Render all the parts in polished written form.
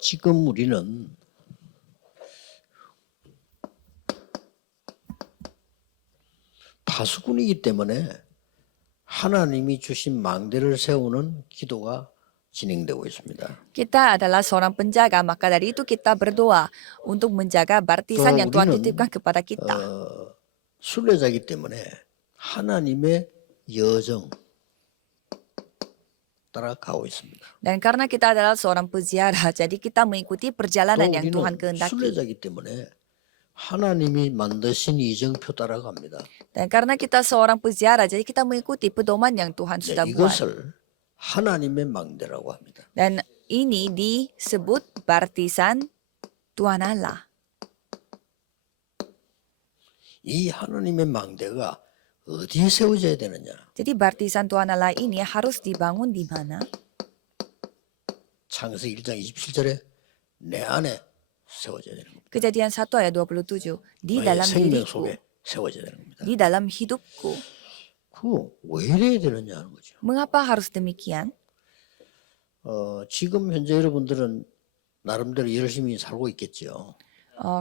지금 우리는 파수꾼이기 때문에 하나님이 주신 망대를 세우는 기도가 진행되고 있습니다. Kita adalah seorang penjaga, maka dari itu kita berdoa untuk menjaga barisan yang Tuhan 우리는 titipkan kepada kita. 순례자이기 때문에 하나님의 여정 따라가고 있습니다. Dan karena kita adalah seorang peziarah, jadi kita mengikuti 또 perjalanan yang Tuhan 우리는 kehendaki. 순례자이기 때문에 하나님이 만드신 이정표 따라갑니다. Dan karena kita seorang peziarah, jadi kita mengikuti pedoman yang Tuhan sudah buat. 이것을 하나님의 망대라고 합니다. Dan ini disebut barisan Tuhan Allah. 이 하나님의 망대가 어디에 세워져야 되느냐? Jadi barisan Tuhan Allah ini harus dibangun di mana? 창세기 1장 27절에 내 안에 세워져야 되는 겁니다. Kejadian 1 ayat 27. Di 너의 dalam 생명 diriku, 속에 세워져야 되는 겁니다. di dalam hidupku. 그거 왜 이래야 되느냐 하는 거죠. Mengapa harus demikian? 지금 현재 여러분들은 나름대로 열심히 살고 있겠죠.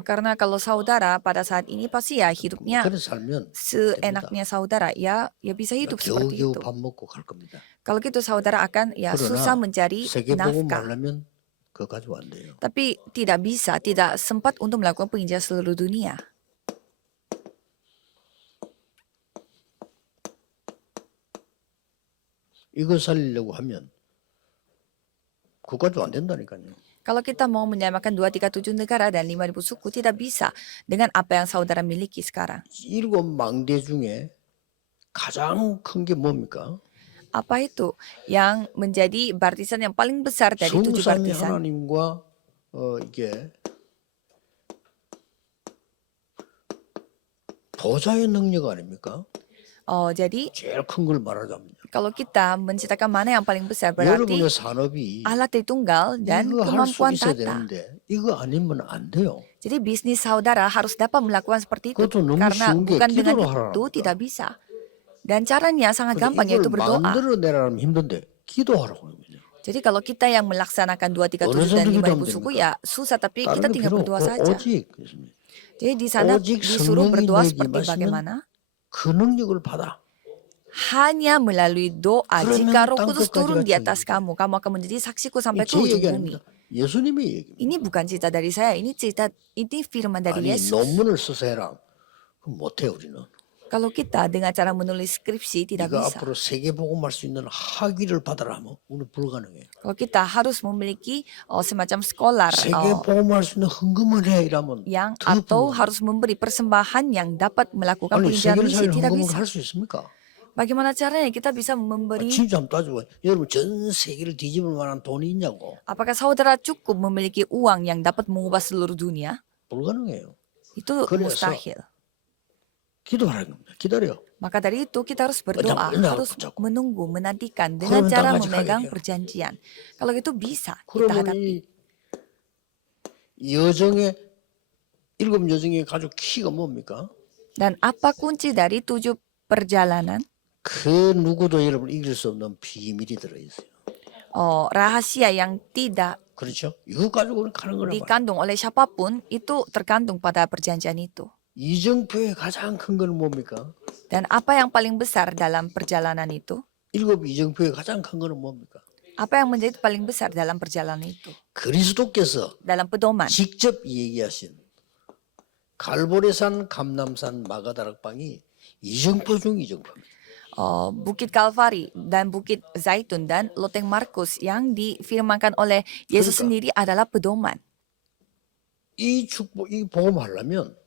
Karena kalau saudara pada saat ini pasti ya hidupnya 그래 살면 seenaknya saudara, ya bisa hidup seperti 겨우겨우 itu. 밥 먹고 갈 겁니다. Kalau gitu saudara akan ya susah 그러나 mencari 세계복음 nafkah. 하려면 그거 가지고 안 돼요. Tapi tidak bisa, tidak sempat untuk melakukan penginjilan seluruh dunia. 이거 살리려고 하면 그거 가지고 안 된다니까요. Kalau kita mau menyamakan 237 negara dan 5.000 suku, tidak bisa dengan apa yang saudara miliki sekarang. 7 망대 중에 가장 큰 게 뭡니까? Apa itu yang menjadi barisan yang paling besar dari 7 성삼위 barisan? 하나님과 이게 보좌의 능력 아닙니까? Jadi 제일 큰 걸 말하자면 kalau kita menciptakan mana yang paling besar, berarti 여러분의 산업이 Allah Tritunggal dan 이거 할 수 kemampuan 있어야 tata. 되는데 이거 아니면 안 돼요. Jadi bisnis saudara harus dapat melakukan seperti itu. 그것도 너무 Karena 쉬운 게 bukan dengan 기도로 하라는 itu 거야. tidak bisa. Dan caranya sangat 근데 gampang, yaitu 이걸 berdoa. 만들어내라면 힘든데 기도하라고 하는 거죠. Jadi kalau kita yang melaksanakan 237 어느 dan 정도 5.000 기도하면 suku 됩니까? ya susah, tapi kita 다른 거 tinggal 필요 berdoa 없고 saja. 오직 그렇습니다. Jadi di sana 오직 disuruh 성령이 berdoa 너에게 seperti 임하시면 bagaimana? 그 능력을 받아. Hanya melalui doa. 그러면 Jika Roh 땅 Kudus 끝까지 turun di 같이 atas kamu, kamu akan menjadi saksiku sampai 제 ke ujung 얘기 bumi. 아닙니다. 예수님의 얘기입니다. Ini bukan cerita dari saya, ini firman dari 아니 Yesus. 논문을 써서 해라. 그럼 못해 우리는. Kalau kita dengan cara menulis skripsi tidak 네가 bisa. 앞으로 세계복음할 수 있는 학위를 받아라 하면 우리 불가능해요. Kalau kita harus memiliki semacam scholar 세계복음할 수 있는 헌금을 해 이러면 yang 더 atau 불가능해요. harus memberi persembahan yang dapat melakukan 아니 penginjilan 세계를 misi, 살릴 tidak 헌금을 bisa. 할 수 있습니까? Bagaimana caranya kita bisa memberi? 진짜 한번 따지고 여러분 전 세계를 뒤집을 만한 돈이 있냐고. Apakah saudara cukup memiliki uang yang dapat mengubah seluruh dunia? 불가능해요. Itu 그래서 mustahil. 기도하라는 겁니다. 기다려. Maka dari itu kita harus berdoa, Benar, harus benar. menunggu, menantikan dengan 그러면 cara 다 같이 memegang 가게 돼요. perjanjian. Kalau itu bisa kita 그러면 hadapi. 이 여정의 7 여정의 가족 키가 뭡니까? Dan apa kunci dari 7 perjalanan? 그 누구도 여러분 이길 수 없는 비밀이 들어있어요. Rahasia yang tidak 그렇죠? 이거 가지고 우리 가는 거란 말이에요. dikandung oleh siapapun itu terkandung pada perjanjian itu. 이정표의 가장 큰 건 뭡니까? Dan apa yang paling besar dalam perjalanan itu? 7 이정표의 가장 큰 거는 뭡니까? Apa yang menjadi paling besar dalam perjalanan itu? 그리스도께서 Dalam pedoman. 직접 얘기하신 갈보리산, 감남산, 마가다락방이 이정표 중 이정표입니다. Bukit Kalvari dan Bukit Zaitun dan Loteng Markus yang difirmankan oleh Yesus sendiri adalah pedoman. 이 축복, 이 복음하려면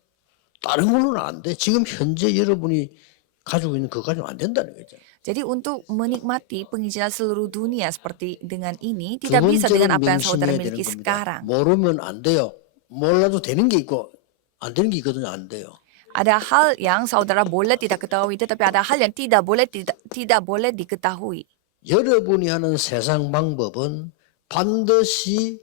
다른 걸로는 안 돼. 지금 현재 여러분이 가지고 있는 그거 가지고 안 된다는 거죠. Jadi untuk menikmati penginjilan seluruh dunia seperti dengan ini 두 tidak bisa 번째는 dengan apa yang saudara 명심해야 되는 miliki 겁니다. sekarang. 모르면 안 돼요. 몰라도 되는 게 있고 안 되는 게 있거든요. 안 돼요. Ada hal yang saudara boleh tidak ketahui, tetapi ada hal yang tidak boleh diketahui. 여러분이 하는 세상 방법은 반드시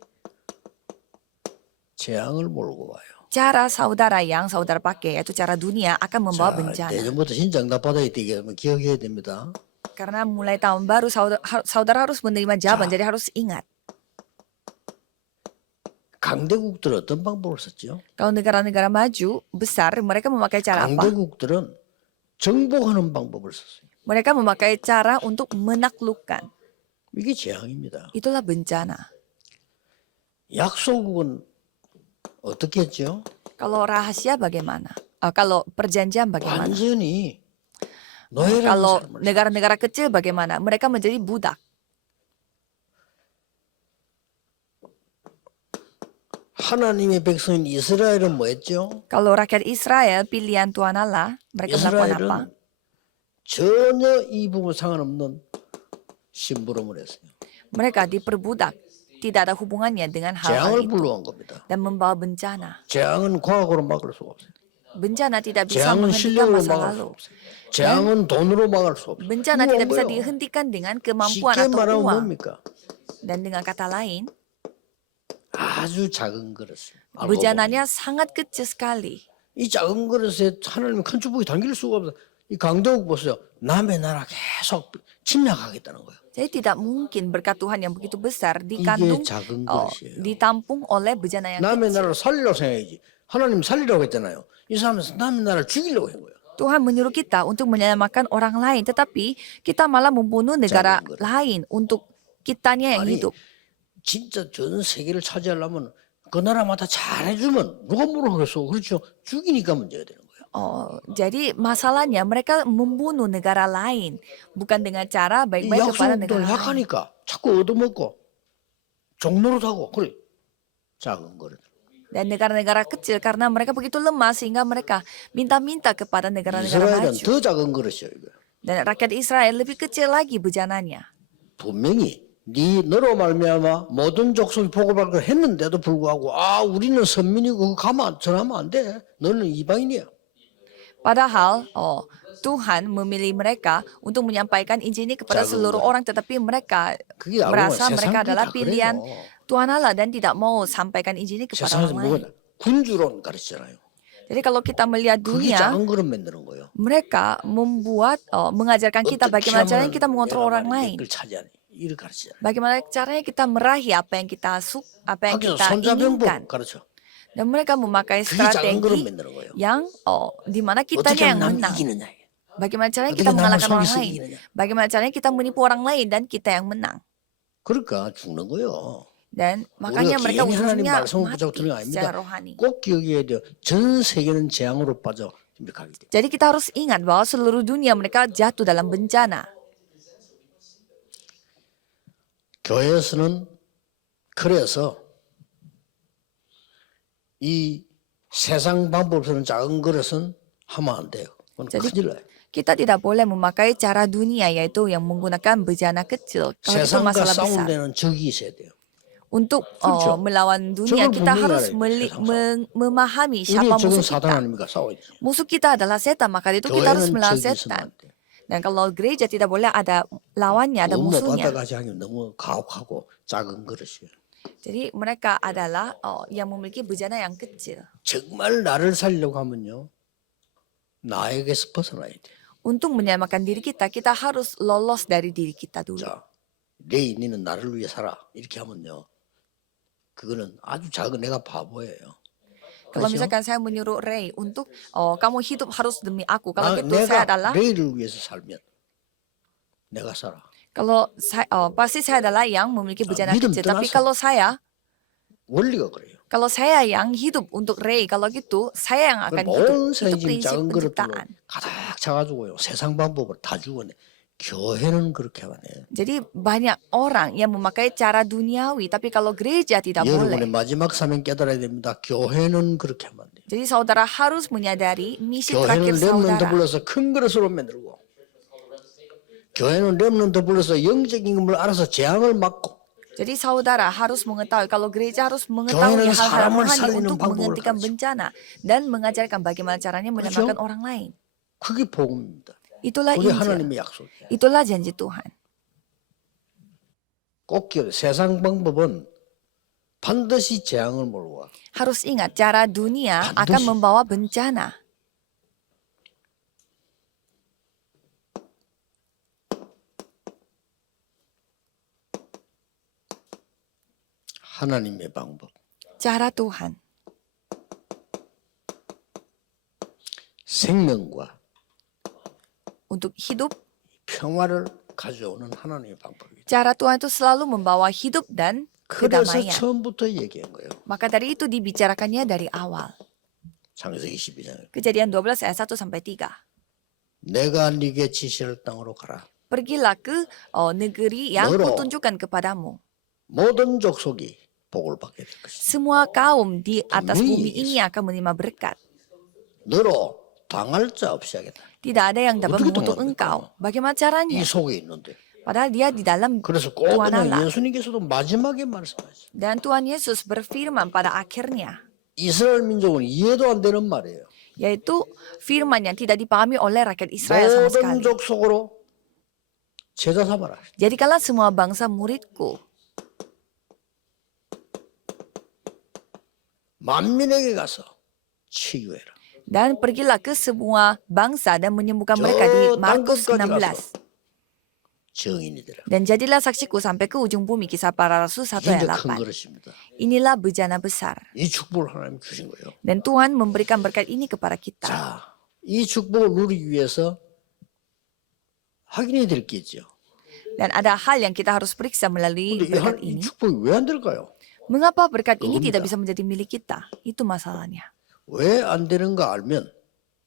재앙을 몰고 와요. Cara saudara yang saudara pakai, yaitu cara dunia, akan membawa 자, bencana. 내년부터 신장답 받아야 되게 하면 기억해야 됩니다. Karena mulai tahun baru saudara harus menerima jawaban, 자. jadi harus ingat. 강대국들은 어떤 방법을 썼죠? Kalau negara-negara maju besar, mereka memakai cara apa? 강대국들은 정복하는 방법을 썼어요. Mereka memakai cara untuk menaklukkan. 이게 재앙입니다. Itulah bencana. 약소국은 어떻게 했죠? Kalau rahasia bagaimana? Kalau perjanjian bagaimana? 완전히 노예라는 Kalau 삶을 negara-negara kecil bagaimana? Mereka menjadi budak. 하나님의 백성인 이스라엘은 뭐 했죠? Kalau rakyat Israel pilihan Tuhan Allah, mereka melakukan apa? 이스라엘은 전혀 이 부분 상관없는 심부름을 했어요. Mereka diperbudak, tidak ada hubungannya dengan hal-hal 재앙을 itu 불러온 겁니다. dan membawa bencana. 재앙은 과학으로 막을 수가 없어요. Bencana tidak bisa 재앙은 menghentikan 실력으로 masa 막을 수 lalu. 없어요. 재앙은 돈으로 막을 수 없어요. Bencana 이거 tidak bisa 뭐예요? dihentikan dengan kemampuan 쉽게 atau 말하면 uang. 뭡니까? Dan dengan kata lain, 아주 작은 그릇을 알고 보면 bencananya sangat kecil sekali. 이 작은 그릇에 하나님의 큰 축복이 담길 수가 없어요. 이 강대국 보세요. 남의 나라 계속 침략하겠다는 거예요. Jadi tidak mungkin berkat Tuhan yang begitu besar 이게 dikandung, 작은 그릇이에요. ditampung oleh bencana yang 남의 kecil. 나라를 살리라고 생각해야지. 하나님 살리라고 했잖아요. 이 사람은 남의 나라를 죽이려고 한 거예요. Tuhan menyuruh kita untuk menyelamatkan orang lain, tetapi kita malah membunuh negara Jangan lain untuk kitanya yang 아니 hidup. 진짜 전 세계를 차지하려면 그 나라마다 잘해주면 누가 뭐라 하겠어. 그렇죠. 죽이니까 문제가 되는 거예요. Jadi masalahnya mereka membunuh negara lain, bukan dengan cara 이 baik-baik kepada 약속들 negara lain. 약하니까 자꾸 얻어먹고 종노릇하고 그래. 작은 거를. Dan negara-negara kecil karena mereka begitu lemah sehingga mereka minta-minta kepada negara-negara 이스라엘은 maju. 더 작은 그릇이에요. 이거. Dan rakyat Israel lebih kecil lagi bejananya. 분명히 너로 말미암아 모든 족속이 복을 받고 했는데도 불구하고 우리는 선민이고 전하면 안 돼. 너는 이방인이야. Padahal Tuhan memilih mereka untuk menyampaikan Injil ini kepada Jangan seluruh enggak. orang, tetapi mereka 그게 알고 merasa 보면 mereka 세상 adalah 다 pilihan 그래요. Tuhan Allah dan tidak mau sampaikan Injil ini kepada 세상에서 orang lain. 뭐가 군주론 가르치잖아요. Jadi kalau kita melihat 그게 dunia, 작은 그릇 만드는 거예요. mereka mengajarkan kita bagaimana caranya kita mengontrol orang lain. 을 차지하니 이를 가르치잖아요. Bagaimana caranya kita meraih apa yang kita apa yang 학교에서 kita 손자병법 inginkan. 가르쳐. Dan mereka memakai 그게 작은 그릇 strategi 만드는 거예요. yang di mana 어떻게 kitanya yang 하면 남 menang. 이기느냐. Bagaimana caranya 어떻게 kita 남을 mengalahkan orang 속여서 lain. 이기느냐. Bagaimana caranya kita menipu orang lain dan kita yang menang. 그러니까 죽는 거예요. Dan makanya 우리가 mereka 괜히 하나님 ujungnya 말씀을 mati 붙잡고 들은 게 secara 아닙니다. rohani. 꼭 기억해야 돼요. 전 세계는 재앙으로 빠져 가게 돼요. Jadi kita harus ingat bahwa seluruh dunia mereka jatuh dalam bencana. 교회에서는 그래서 이 세상 방법으로는 작은 그릇은 하면 안 돼요. 그건 Jadi 큰일 나요. kita tidak boleh memakai cara dunia yaitu yang menggunakan bejana kecil. Kalau itu 세상과 masalah 싸울 besar. 때는 적이 있어야 돼요. Untuk 그렇죠. melawan dunia 저걸 kita 분명히 harus 알아야 돼요, 세상 memahami 우리의 siapa 적은 musuh 사단 kita. 아닙니까? 싸워야죠. Musuh kita adalah setan, maka itu kita harus 교회는 melawan 적이 있으면 setan. 안 돼요. Dan kalau gereja tidak boleh ada lawannya, ada 너무 musuhnya. 받아가지 하면 너무 가혹하고 작은 그릇이에요. Jadi mereka adalah yang memiliki bejana yang kecil. 정말 나를 살려고 하면요. 나에게서 벗어나야 돼요. Untuk menyelamatkan diri kita, kita harus lolos dari diri kita dulu. 자, 레이 니는 나를 위해 살아. 이렇게 하면요. 그거는 아주 작은 내가 바보예요. Kalau 그렇죠? misalkan saya menyuruh Ray untuk kamu hidup harus demi aku. Kalau gitu 내가 saya adalah 레이를 위해서 살면 내가 살아. kalau saya pasti saya adalah yang memiliki bejana 믿음 kecil. Tapi 떠나서. 원리가 그래요. kalau saya yang hidup untuk Ray, kalau gitu saya yang akan hidup. 온 Itu 세상 지금 prinsip 작은 그릇들로 penciptaan. 가득 차가지고요. 세상 방법을 다 주고네. 교회는 그렇게 하네. Jadi banyak orang yang memakai cara duniawi, tapi kalau gereja tidak 여러분의 boleh. 마지막 사명 깨달아야 됩니다. 교회는 그렇게 하면 안 돼요. Jadi saudara harus menyadari misi 교회는 terakhir 렘넌트 saudara. 불러서 큰 그릇으로 만들고 교회는 렘넌트 불러서 영적인 것을 알아서 재앙을 막고 Jadi saudara harus mengetahui kalau gereja harus mengetahui 교회는 hal-hal 사람을 rohani 살리는 untuk 방법을 menghentikan 가르쳐. bencana dan mengajarkan bagaimana caranya menyelamatkan orang lain. 그게 복음입니다. Itulah 그게 Injil. 하나님의 약속이에요. Itulah janji Tuhan. 꼭 기억해. 세상 방법은 반드시 재앙을 몰고 와. Harus ingat cara dunia akan 반드시. membawa bencana. 하나님의 방법. cara Tuhan 생명과 untuk hidup. 평화를 가져오는 하나님의 방법이다. Cara Tuhan itu selalu membawa hidup dan 그래서 kedamaian. 처음부터 얘기한 거예요. Maka dari itu dibicarakannya dari awal. 창세기 12장. Kejadian 12 ayat 1 sampai 3. 내가 네게 지시할 땅으로 가라. Pergilah ke negeri yang 너로 kutunjukkan kepadamu. 모든 족속이 복을 받게 될 것이다. Semua kaum di atas Demi bumi ini akan menerima berkat. 너로 당할 자 없이 하겠다. Tidak ada yang dapat 어떻게 mengutuk 당합니까? engkau. Bagaimana 이 caranya? 속에 있는데. Padahal dia di dalam 그래서 꼭 Tuhan 그냥 Allah. 예수님께서도 마지막에 말씀하셨어요. Dan Tuhan Yesus berfirman pada akhirnya, 이스라엘 민족은 이해도 안 되는 말이에요. yaitu firman yang tidak dipahami oleh rakyat Israel sama 모든 sekali. 족속으로 제자 삼아라. Jadikanlah semua bangsa muridku. 만민에게 가서 치유해라. Dan pergilah ke semua bangsa dan menyembuhkan 저 mereka di Markus 땅끝까지 16. 정인이 되라. Dan jadilah saksiku sampai ke ujung bumi. Kisah para Rasul 1 이게 이제 ayat 큰 8. 그릇입니다. Inilah bejana besar. 이 축복을 하나님 주신 거예요. Dan Tuhan memberikan berkat ini kepada kita. 자, 이 축복을 누리기 위해서 확인해야 될 게 있죠. Dan ada hal yang kita harus periksa melalui 근데 berkat 이 ini. 축복이 왜 안 될까요? Mengapa berkat ini 그겁니다. tidak bisa menjadi milik kita? Itu masalahnya. 왜 안 되는가 알면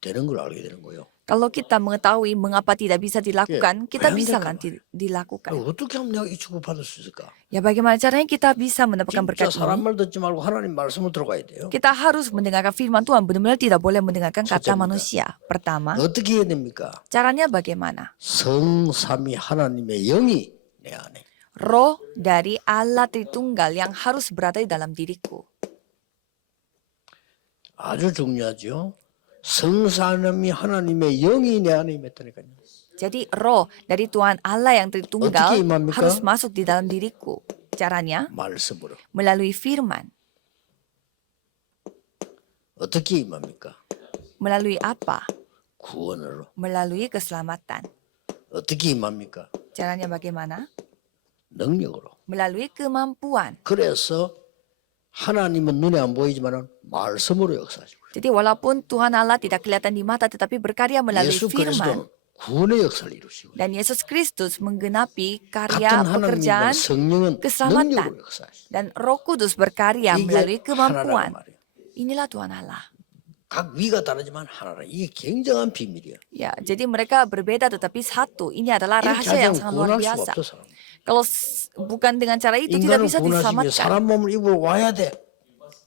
되는 걸 알게 되는 거예요. Kalau kita mengetahui mengapa tidak bisa dilakukan, kita bayangkan bisa kan? nanti dilakukan. 어떻게 하면 내가 이 축복 받을 수 있을까? Ya bagaimana caranya kita bisa mendapatkan 진짜 berkat 사람 ini? 말 듣지 말고 하나님 말씀을 들어가야 돼요. Kita harus mendengarkan firman Tuhan, benar-benar tidak boleh mendengarkan kata 첫째입니다. manusia. Pertama, 어떻게 해야 됩니까? caranya bagaimana? 성삼위 하나님의 영이 내 안에. Roh dari Allah Tritunggal yang harus berada di dalam diriku. 아주 중요하죠. 성삼위 하나님의 영이 내 안에 임했다니까요. Jadi roh dari Tuhan Allah yang Tritunggal 어떻게 임합니까? harus masuk di dalam diriku. Caranya 말씀으로. melalui firman. 어떻게 임합니까? Melalui apa? 구원으로. Melalui keselamatan. 어떻게 임합니까? Caranya bagaimana? 능력으로. Melalui kemampuan. 그래서 하나님은 눈에 안 보이지만 말씀으로 역사하시고 Jadi walaupun Tuhan Allah tidak kelihatan di mata tetapi berkarya melalui 예수 firman. 그리스도는 구원의 역사를 이루시고 Dan Yesus Kristus menggenapi karya 같은 하나님과 pekerjaan 성령은 keselamatan. 능력으로 역사하시고 Dan Roh Kudus berkarya melalui 이게 하나라는 kemampuan. 말이에요. Inilah Tuhan Allah. 각 위가 다르지만 하나라. 이게 굉장한 비밀이에요. Ya, jadi mereka berbeda tetapi satu. Ini adalah 이렇게 rahasia yang 하지 sangat 않으면 luar 구원할 수가 biasa. 없어 사람. Kalau bukan dengan cara itu tidak 인간을 bisa 구원하시기 위해 diselamatkan. 사람 몸을 입으러 와야 돼.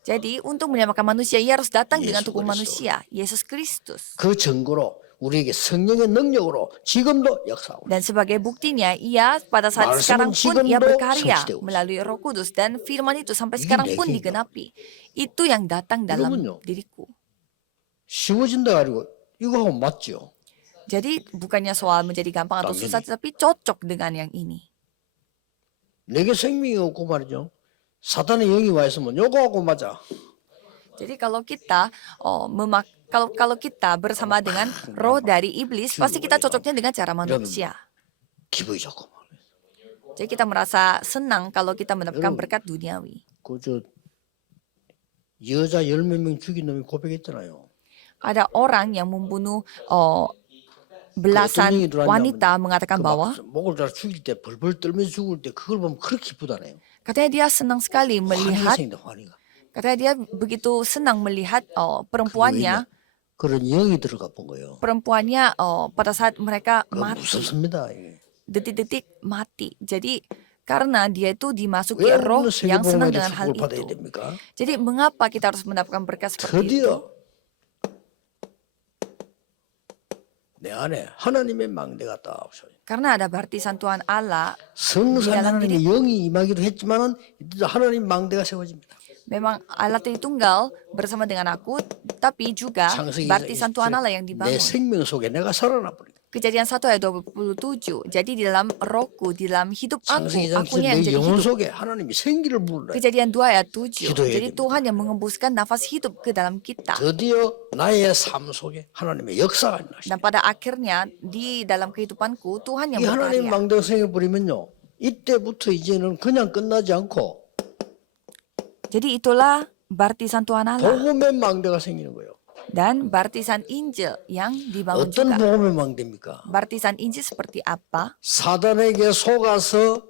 Jadi untuk menyelamatkan manusia ia harus datang dengan Yesus tubuh Kristus. manusia, Yesus Kristus. 그 증거로 우리에게 성령의 능력으로 지금도 역사하고 Dan sebagai buktinya, ia pada saat 말씀은 sekarang pun ia 지금도 berkarya 성취되고 melalui Roh Kudus dan firman itu sampai 이게 sekarang 내 pun 얘기예요. digenapi. Itu yang datang dalam 여러분요. diriku. 쉬워진다 가지고 이거 하면 맞죠? Jadi bukannya soal menjadi gampang atau 당연히. susah, tetapi cocok dengan yang ini. 내게 생명이 없고 말이죠. 사탄의 영이 와 있으면 요거하고 맞아. Jadi kalau kita kalau kita bersama dengan roh dari iblis, pasti kita cocoknya dengan cara manusia. 기분이 좋고. Jadi kita merasa senang kalau kita mendapatkan 여러분. berkat duniawi. 그저 여자 10몇 명 죽인 놈이 고백했잖아요. Ada orang yang membunuh belasan wanita mengatakan bahwa 목을 다 죽일 때 벌벌 떨면서 죽을 때 그걸 보면 그렇게 기쁘다네요. katanya dia senang sekali 환희가 melihat, 생긴다 환희가. katanya dia begitu senang melihat perempuannya 그런 영이 들어가 본 거예요. pada saat mereka 그거 mati, 무섭습니다. 이게. detik-detik mati. Jadi karena dia itu dimasuki 왜 roh 우리는 yang senang 세계복음에 dengan hal 축복을 받아야 itu. 됩니까? Jadi mengapa kita harus mendapatkan berkat seperti itu? 드디어 내 안에 하나님의 망대가 딱 오셔요. Karena ada baptisan Tuhan Allah, 성산 dalam 하나님의 영이 임하기도 했지만은 하나님 망대가 세워집니다. memang Allah Tritunggal bersama dengan aku, tapi juga 창세기 baptisan Tuhan Allah yang 내 dibangun. 생명 속에 내가 살아나 버리다. Kejadian 1 ayat 27. Jadi di dalam rohku, di dalam hidup aku, 창세기 1장 akunya yang 내 jadi 영혼 hidup. 속에 하나님이 생기를 부르라. Kejadian 2 ayat 7. 기도해야 Jadi 됩니다. Tuhan yang mengembuskan nafas hidup ke dalam kita. 드디어 나의 삶 속에 하나님의 역사가 나시다. Dan pada akhirnya di dalam kehidupanku Tuhan yang 이 하나님 berkarya. 망대가 생겨버리면요 이때부터 이제는 그냥 끝나지 않고 Jadi itulah Bartisan Tuhan Allah 복음의 망대가 생기는 거예요. dan bartisan Injil yang dibangun 어떤 juga. 복음의 망대입니까? Bartisan Injil seperti apa? 사단에게 속아서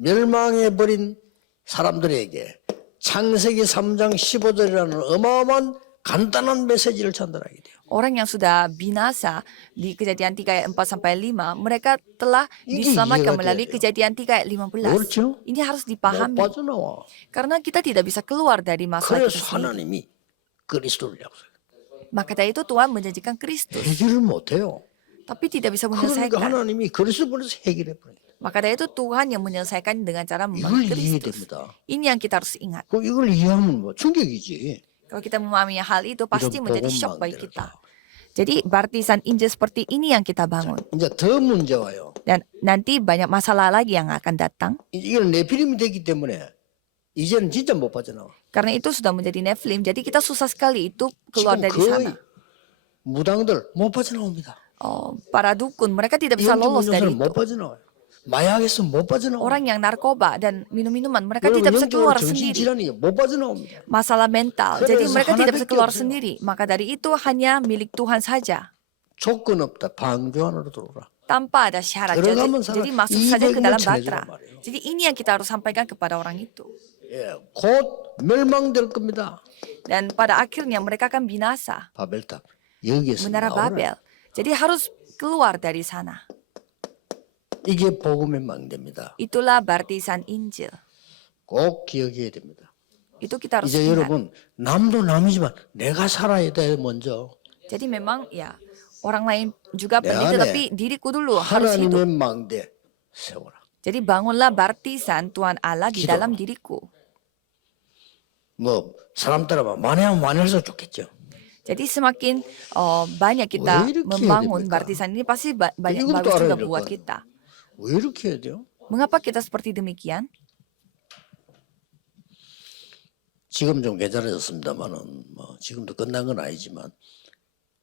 멸망해버린 사람들에게 창세기 3장 15절이라는 어마어마한 간단한 메시지를 전달하게 돼요. Orang yang sudah binasa di Kejadian 3 ayat 4 sampai 5, mereka telah Ini diselamatkan iyaga melalui 돼요. Kejadian 3 ayat 15. 그렇죠? Ini harus 못 dipahami 빠져나와. karena kita tidak bisa keluar dari masalah itu 그래서 sendiri. 하나님이 그리스도를 약속해요. Maka dari itu Tuhan menjanjikan Kristus, 해결을 못해요. tapi tidak bisa 그러니까 menyelesaikan. 하나님이 그리스도 보내서 해결해버려요. Maka dari itu Tuhan yang menyelesaikan dengan cara 이걸 membangun 이해해야 Kristus. 됩니다. Ini yang kita harus ingat. 그럼 이걸 이해하면 뭐 충격이지. Kalau kita memahami hal itu pasti 이런 menjadi 복음 shock bagi 망대를. kita. Jadi bartisan Injil seperti ini yang kita bangun. 이제 더 문제 와요. Dan nanti banyak masalah lagi yang akan datang. 이건 네피림이 되기 때문에 이제는 진짜 못 빠져나와. Karena itu sudah menjadi Nephilim. Jadi kita susah sekali itu keluar 지금 dari 거의 sana. 무당들 못 빠져나옵니다. Para dukun, mereka tidak bisa lolos dari 영적문제는 못 itu. 빠져나와요. 마약에서 못 빠져나와요. Orang yang narkoba dan minum-minuman, mereka 여러분 tidak bisa 영적으로 keluar sendiri. 정신질환이 못 빠져나옵니다. Masalah mental. 그래서 Jadi mereka tidak bisa 하나밖에 keluar 없어요. sendiri. Maka dari itu hanya milik Tuhan saja. 조건 없다. 방주 안으로 들어오라. Tanpa ada syarat. Jadi, 들어가면 사람 jadi masuk 이 saja ke 백을 dalam 전해주란 batra. 말이에요. Jadi ini yang kita harus sampaikan kepada orang itu. 예, 곧 멸망될 겁니다. Dan pada akhirnya mereka akan binasa. 바벨탑 여기에서 Menara 나오라. Babel. Jadi harus keluar dari sana. 이게 복음의 망대입니다. Itulah bartisan Injil. 꼭 기억해야 됩니다. Itu kita harus 이제 ingat. 여러분 남도 남이지만 내가 살아야 돼 먼저. Jadi memang ya orang lain juga 내 pergi, 안에 tetapi diriku dulu harus hidup. 하나님의 망대 세워라. Jadi bangunlah bartisan Tuhan Allah di 기도라. dalam diriku. 뭐 사람 따라만 많이하면 많이할수록 좋겠죠. Jadi semakin banyak kita 왜 이렇게 membangun 해야 됩니까? bartisan ini pasti banyak 이것도 bagus 알아야 juga 될 buat 거 kita. 왜 이렇게 해야 돼요? Mengapa kita seperti demikian? 지금 좀 괜찮아졌습니다만은 뭐 지금도 끝난 건 아니지만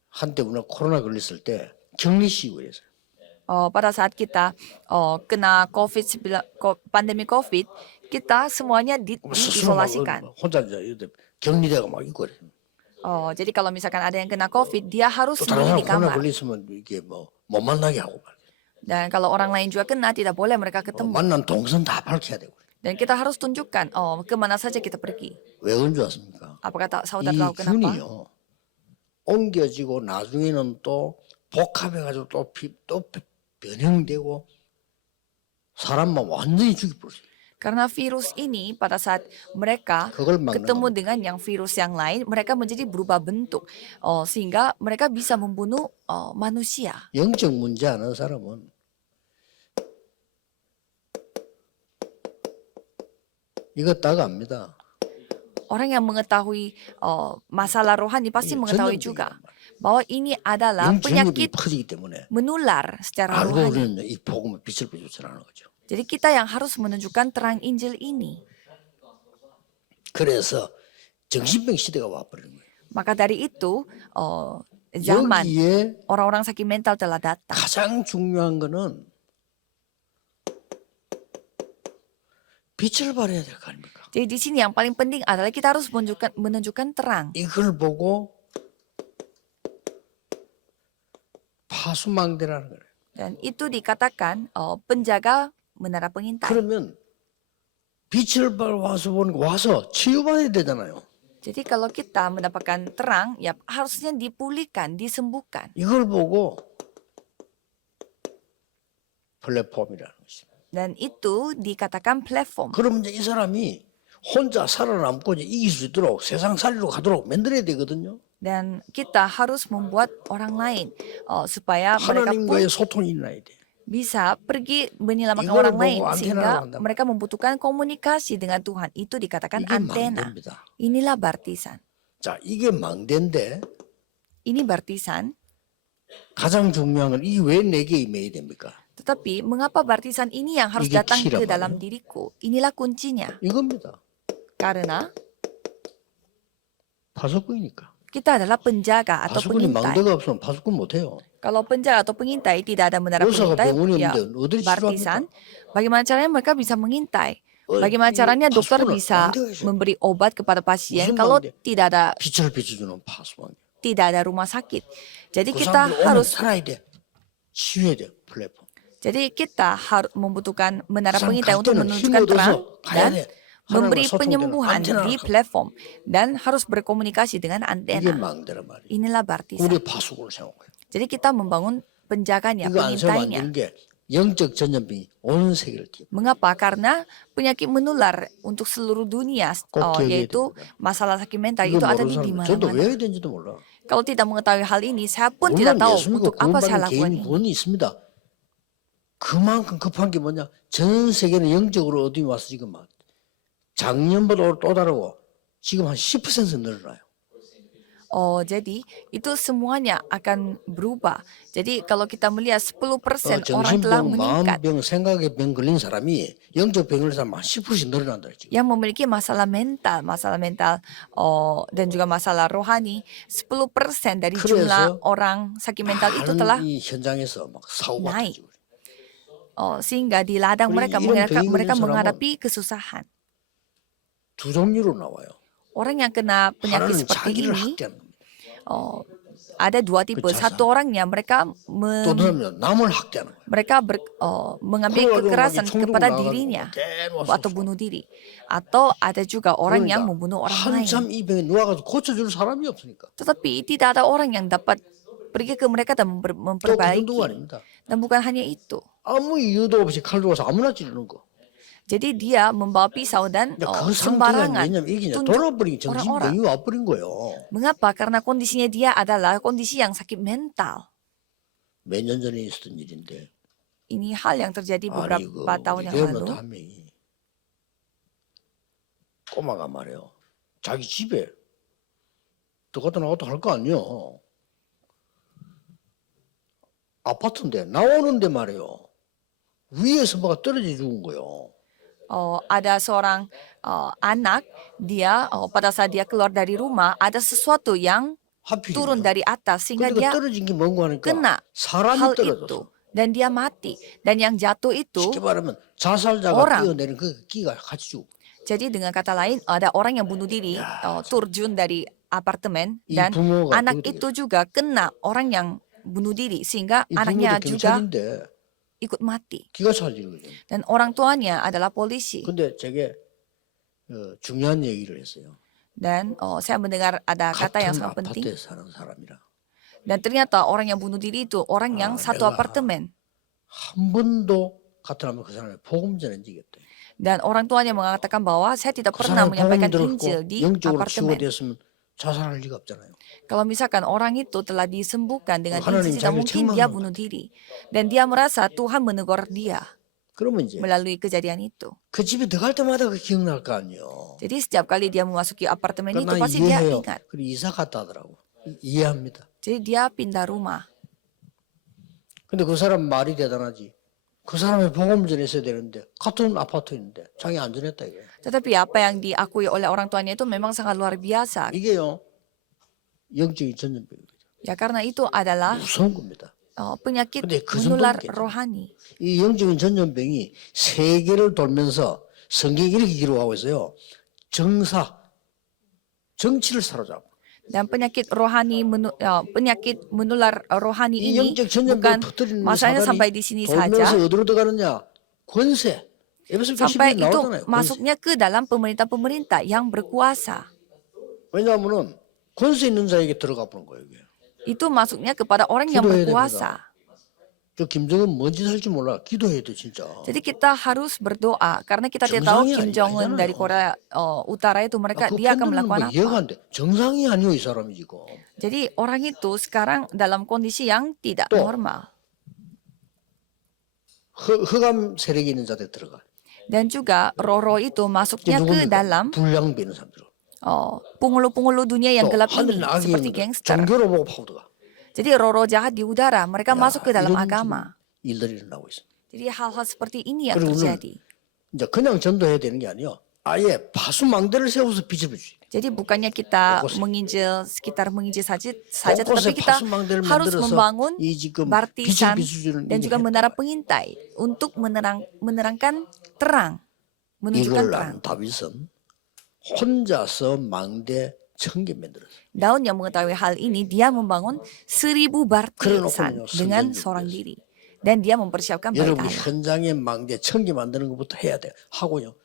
한때 우리가 코로나 걸렸을 때 격리식으로 했어요. Pada saat kita kena pandemi COVID, kita semuanya 스스로 막 diisolasikan. 혼자 이제 이렇게 격리되고 막 있고 그래요. Jadi kalau misalkan ada yang kena COVID, dia harus 또 다른 sendiri 사람 di 코로나 kamar. 걸렸으면 이게 뭐 못 만나게 하고 말이에요. Dan kalau orang lain juga kena, tidak boleh mereka ketemu. 만난 동선 다 밝혀야 되고. Dan kita harus tunjukkan, kemana saja kita pergi. 왜 그런 줄 아십니까? Apakah saudara 이 tahu kenapa? 균이요 옮겨지고 나중에는 또 복합해가지고 또 변형되고 사람만 완전히 죽여버렸어요. Karena virus ini pada saat mereka 그걸 막는 ketemu 겁니다. dengan yang virus yang lain, mereka menjadi berubah bentuk. Sehingga mereka bisa membunuh manusia. 영적 문제 아는 사람은 이거 딱 압니다. Orang yang mengetahui masalah rohani pasti 이게 mengetahui 전염병이란 juga 말이에요. bahwa ini adalah 영적이 penyakit 퍼지기 때문에 menular secara 알고 rohani. 우리는 이 복음의 빛을 비추라는 거죠. Jadi kita yang harus menunjukkan terang Injil ini. 그래서 정신병 시대가 와버린 거예요. Maka dari itu zaman 여기에 orang-orang sakit mental telah datang. 가장 중요한 거는 빛을 발해야 될 거 아닙니까? Jadi di sini yang paling penting adalah kita harus menunjukkan terang. 이걸 보고 파수망대라는 거예요. Dan itu dikatakan penjaga menara pengintai. 그러면 빛을 와서 보는 거 와서 치유받아야 되잖아요. Jadi kalau kita mendapatkan terang, ya harusnya dipulihkan, disembuhkan. 이걸 보고 플랫폼이라는 것입니다. Dan itu dikatakan platform. 그러면 이제 이 사람이 혼자 살아남고 이제 이길 수 있도록 세상 살리러 가도록 만들어야 되거든요. Dan kita harus membuat orang lain supaya mereka pun 하나님과의 소통이 일어나야 돼. bisa pergi menyelamatkan 이걸 orang lain 보고 안테나를 sehingga 한단 mereka membutuhkan komunikasi dengan Tuhan. Itu dikatakan 이게 antena. 망대입니다. Inilah bartisan. 자, 이게 망대인데 Ini bartisan. 가장 중요한 건 이게 왜 내게 임해야 됩니까? Tetapi mengapa bartisan ini yang harus 이게 datang 키란 ke dalam 말이에요. diriku? Inilah kuncinya. 이겁니다. Karena 파수꾼이니까. kita adalah penjaga atau 파수꾼이 pengintai. 망대가 없으면 파수꾼 못해요. Kalau penjaga atau pengintai tidak ada menara 의사가 pengintai, 병원에 ya 있는데 어디를 bartisan. Bagaimana caranya mereka bisa mengintai? Bagaimana caranya dokter 파수꾼을 bisa 만들어야 돼. memberi obat kepada pasien 무슨 kalau 방대? tidak 빛을 비춰주는 파수꾼. ada rumah sakit. Jadi 그 kita 사람들 오면 harus 살아야 돼. 치유해야 돼. 플랫폼. Jadi kita harus membutuhkan menara 그 사람 pengintai 갈 untuk 때는 menunjukkan 힘을 terang 얻어서 가야 dan 돼. memberi 하나님과 소통되는 penyembuhan 안테나를 di 갖고. platform dan harus berkomunikasi dengan 이게 antena. 망대란 말이야. Inilah Bartisa. 우리 파수꾼을 세운 거야. Jadi kita membangun penjaganya, 이거 안 세우면 안 pengintainya. 되는 게 영적 전염병이 온 세계를 뒤. Mengapa? Karena penyakit menular untuk seluruh dunia, 꼭 기억해야 yaitu 됩니다. masalah sakit mental 이거 itu ada 모르는 di 사람 저도 왜 mana-mana. 해야 되는지도 몰라. Kalau tidak mengetahui hal ini, saya pun tidak 물론 tahu 예수님과 untuk apa saya 구원받는 lakukan 개인이 ini. 구원이 있습니다. 그만큼 급한 게 뭐냐? 전 세계는 영적으로 어둠이 와서 지금 막 작년보다 또 다르고 지금 한 10% 늘어나요. Jadi itu semuanya akan berubah. Jadi kalau kita melihat 10% orang telah 정신병, meningkat 마음병, 생각의 병 걸린 사람이 영적 병을 사람 한 10%씩 늘어난다 지금. yang memiliki masalah mental, dan juga masalah rohani, 10% dari 그래서 jumlah orang sakit mental itu telah 많은 이 현장에서 막 사고가 naik. 터지고. Sehingga di ladang 우리 mereka 이런 병이 mereka 걸린 사람은 menghadapi kesusahan. 두 종류로 나와요. Orang yang kena penyakit 하나는 seperti 자기를 ini, 학대하는 겁니다. ada dua tipe. 자살. Satu orangnya mereka 또 하나는 남을 학대하는 거예요. mengambil 그래가지고 kekerasan 막 총독을 kepada 나가가지고 dirinya 깨놓았어. atau bunuh diri. Atau ada juga orang yang 그러니까 membunuh orang lain. 한참 이 병에 누워가서 고쳐줄 사람이 없으니까. Tetapi tidak ada orang yang dapat pergi ke mereka dan 또 그 정도가 memperbaiki. 아닙니다. Dan bukan hanya itu. 아무 이유도 없이 칼 들어와서 아무나 찌르는 거. Jadi dia membawa pisau dan 그 상태가 sembarangan 왜냐면 이게 이제 tunjuk 돌아버린 orang-orang. 정신병이 와버린 거예요. Mengapa? Karena kondisinya dia adalah kondisi yang sakit mental. 몇 년 전에 있었던 일인데. Ini hal yang terjadi 아니 beberapa tahun yang lalu. 대학원 한 명이 꼬마가 말이에요. 자기 집에 들어갔다 나갔다 할 거 아니에요. 아파트인데 나오는데 말이에요. 위에서 뭐가 떨어져 죽은 거예요. Ada seorang anak, dia pada saat dia keluar dari rumah, ada sesuatu yang turun 하필이면. dari atas sehingga 근데 그 dia 떨어진 게 뭔가 하니까 kena 사람이 hal itu 떨어져서 dan dia mati. Dan yang jatuh itu, 쉽게 말하면 자살자가 orang. 뛰어내린 그 끼가 같이 죽고 jadi dengan kata lain ada orang yang bunuh diri, terjun dari apartemen 이 dan 부모가 anak 그렇게 itu juga kena orang yang bunuh diri sehingga 이 anaknya 부모도 juga 경찰인데 ikut mati. 기가 차지는 거죠. Dan orang tuanya adalah polisi. 근데 제게 중요한 얘기를 했어요. Dan saya mendengar ada kata yang 같은 sangat penting. 아파트에 사는 사람이라 Dan ternyata orang yang bunuh diri itu orang yang satu 내가 apartemen. 한 번도 같은 하면 그 사람이 복음 전한 적이 없대. Dan orang tuanya mengatakan bahwa saya tidak 그 pernah 사람이 복음 menyampaikan 들었고 Injil di 영적으로 apartemen. 치유됐으면 자살할 리가 없잖아요. Kalau misalkan orang itu telah disembuhkan dengan 하나님 Injil, tidak 자기를 mungkin dia 책망하는 bunuh diri. Dan dia merasa Tuhan menegur dia 그러면 이제 melalui kejadian itu. 그 집에 들어갈 때마다 그 기억날 거 아니에요. Jadi setiap kali dia memasuki apartemen itu 그러니까 난 pasti dia 이해해요. ingat. 그리고 이사 갔다 하더라고. 이해합니다. Jadi dia pindah rumah. 근데 그 사람 말이 대단하지. 그 사람이 복음 전했어야 되는데 같은 아파트인데 자기 안전했다 이거예요. Tetapi apa yang diakui oleh orang tuanya itu memang sangat luar biasa. 이게요. 영적인 전염병입니다. Ya karena itu adalah 무서운 겁니다. penyakit 근데 그 menular 정도는 괜찮아요. rohani. 이 영적인 전염병이 세계를 돌면서 성경이 이렇게 기록하고 있어요. 정치를 사로잡고. Dan penyakit penyakit menular rohani 이 ini 영적 전염병을 bukan 터뜨리는 masalahnya sampai di 사단이 sini saja, 돌면서 어디로 들어가느냐? 권세. 에베소서 sampai 11에 itu 나오잖아요. 권세. masuknya ke dalam pemerintah-pemerintah yang berkuasa. 왜냐하면은 권세 있는 자에게 들어가 보는 거예요. 이게. Itu masuknya kepada orang yang 기도해야 berkuasa. 저 김정은 뭔 짓 할지 몰라. 기도해야 돼 진짜. Jadi kita harus berdoa karena kita tidak tahu 정상이 Kim Jong Un 아니잖아요. dari Korea Utara itu dia akan melakukan 뭐 이해가 apa. 안 돼. 정상이 아니요 이 사람이 지금. Jadi orang itu sekarang dalam kondisi yang tidak 또. normal. 흑암 세력이 있는 자들 들어가. Dan juga roh-roh itu 이게 masuknya ke 누굽니까? dalam 불량배 있는 사람들. penghulu-penghulu dunia yang 또 gelap ini 하늘 나가게 seperti 있는 gangster. 종교로 보고 파고들어가. Jadi roh-roh jahat di udara mereka masuk ke dalam 이런 agama. 일들이 일어나고 있습니다. Jadi hal-hal seperti ini yang 그리고 오늘 terjadi. 이제 그냥 전도해야 되는 게 아니요. 아예 파수망대를 세워서 빛을 비추지. Jadi bukannya kita 곳곳에. sekitar menginjil saja, tetapi 곳곳에 kita 파수망대를 harus 만들어서 membangun 이 지금 빛을 bartisan 비춰주는 dan 일을 juga 했다. menara pengintai untuk menerangkan terang, menunjukkan 이걸 terang. 안 다윗은 혼자서 망대 1000개 만들었어요. Daud yang mengetahui hal ini, dia membangun 1000 bartisan 그래놓고는요, dengan 성전 seorang 준비했어요. diri. Dan dia mempersiapkan bait 여러분이 Allah. 현장에 망대 1000개 만드는 것부터 해야 돼. 하고요.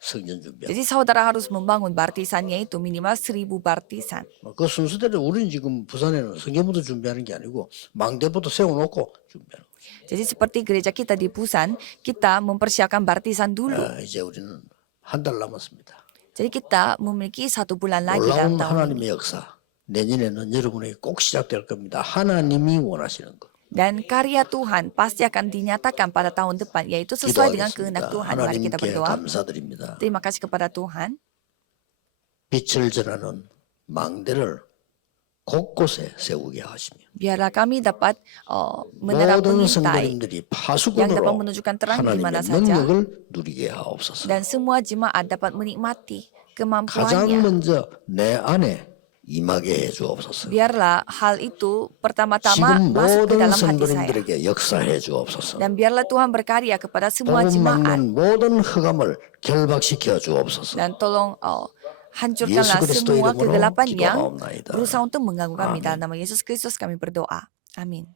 성전 준비하고. Jadi saudara harus membangun bartisannya itu minimal 1000 bartisan. 그 순서대로 우리는 지금 부산에는 성전부터 준비하는 게 아니고 망대부터 세워놓고 준비하는 거예요. Jadi seperti gereja kita di Busan, kita mempersiapkan bartisan dulu. 이제 우리는 한 달 남았습니다. Jadi kita memiliki 1 bulan lagi dalam 놀라운 tahun ini. 하나님의 역사. 내년에는 여러분에게 꼭 시작될 겁니다. 하나님이 원하시는 것. Dan karya Tuhan pasti akan dinyatakan pada tahun depan, yaitu sesuai dengan kehendak 기도하겠습니다. Tuhan. Mari kita 하나님께 berdoa. 감사드립니다. Terima kasih kepada Tuhan. 빛을 전하는 망대를 곳곳에 세우게 하시며 Biarlah kami dapat menerap 모든 pengintai 성도님들이 yang dapat 파수꾼으로 menunjukkan terang di mana 하나님의 saja. 능력을 누리게 하옵소서. Dan semua jemaat dapat menikmati 가장 kemampuannya. 먼저 내 안에 임하게 해 주옵소서. Biarlah hal itu pertama-tama 지금 masuk ke 모든 dalam hati saya. 성도님들에게 역사해 주옵소서. Dan biarlah Tuhan berkarya kepada semua 복음 jemaat. 막는 모든 흑암을 결박시켜 주옵소서. Dan tolong hancurkanlah 예수 그리스도 semua 이름으로 kegelapan yang 기도하옵나이다. berusaha untuk mengganggu kami. 아멘. Dalam nama Yesus Kristus kami berdoa. Amin.